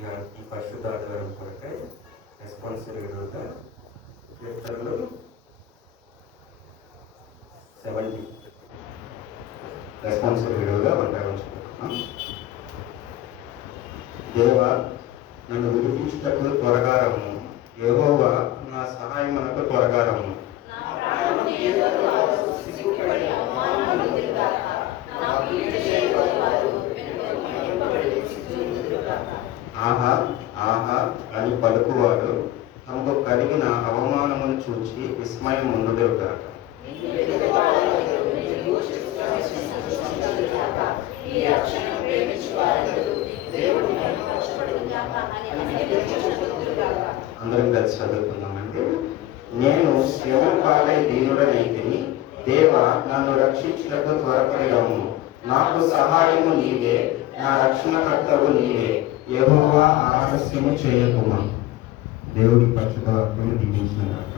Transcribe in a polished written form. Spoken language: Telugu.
ఈ పరిశుద్ధ ఆధారం కొరకై రెస్పాన్సిబిలిటీగా కీర్తనలు 70 రెస్పాన్సిబిలిటీగా ఉంటాం. దేవా, నన్ను విడిపించుటకు త్వరగా రమ్ము. యెహోవా, నా సహాయమునకు త్వరగా రమ్ము. ఆహా ఆహా అని పలుకువాడు తమకు కలిగిన అవమానమును చూచి విస్మయం ఉండుదురుగాక. అందరం కలిసి చదువుకుందామండి. నేను శివం పాలై దీనుడనైతిని, దేవా నన్ను రక్షించుటకు త్వరపడి రమ్ము. నాకు సహాయము నీవే, నా రక్షణకర్తవు నీవే. యెహోవా ఆలస్యము చేయకుమా. దేవుడి పరిశుద్ధ వాక్యము దీవించుగాక.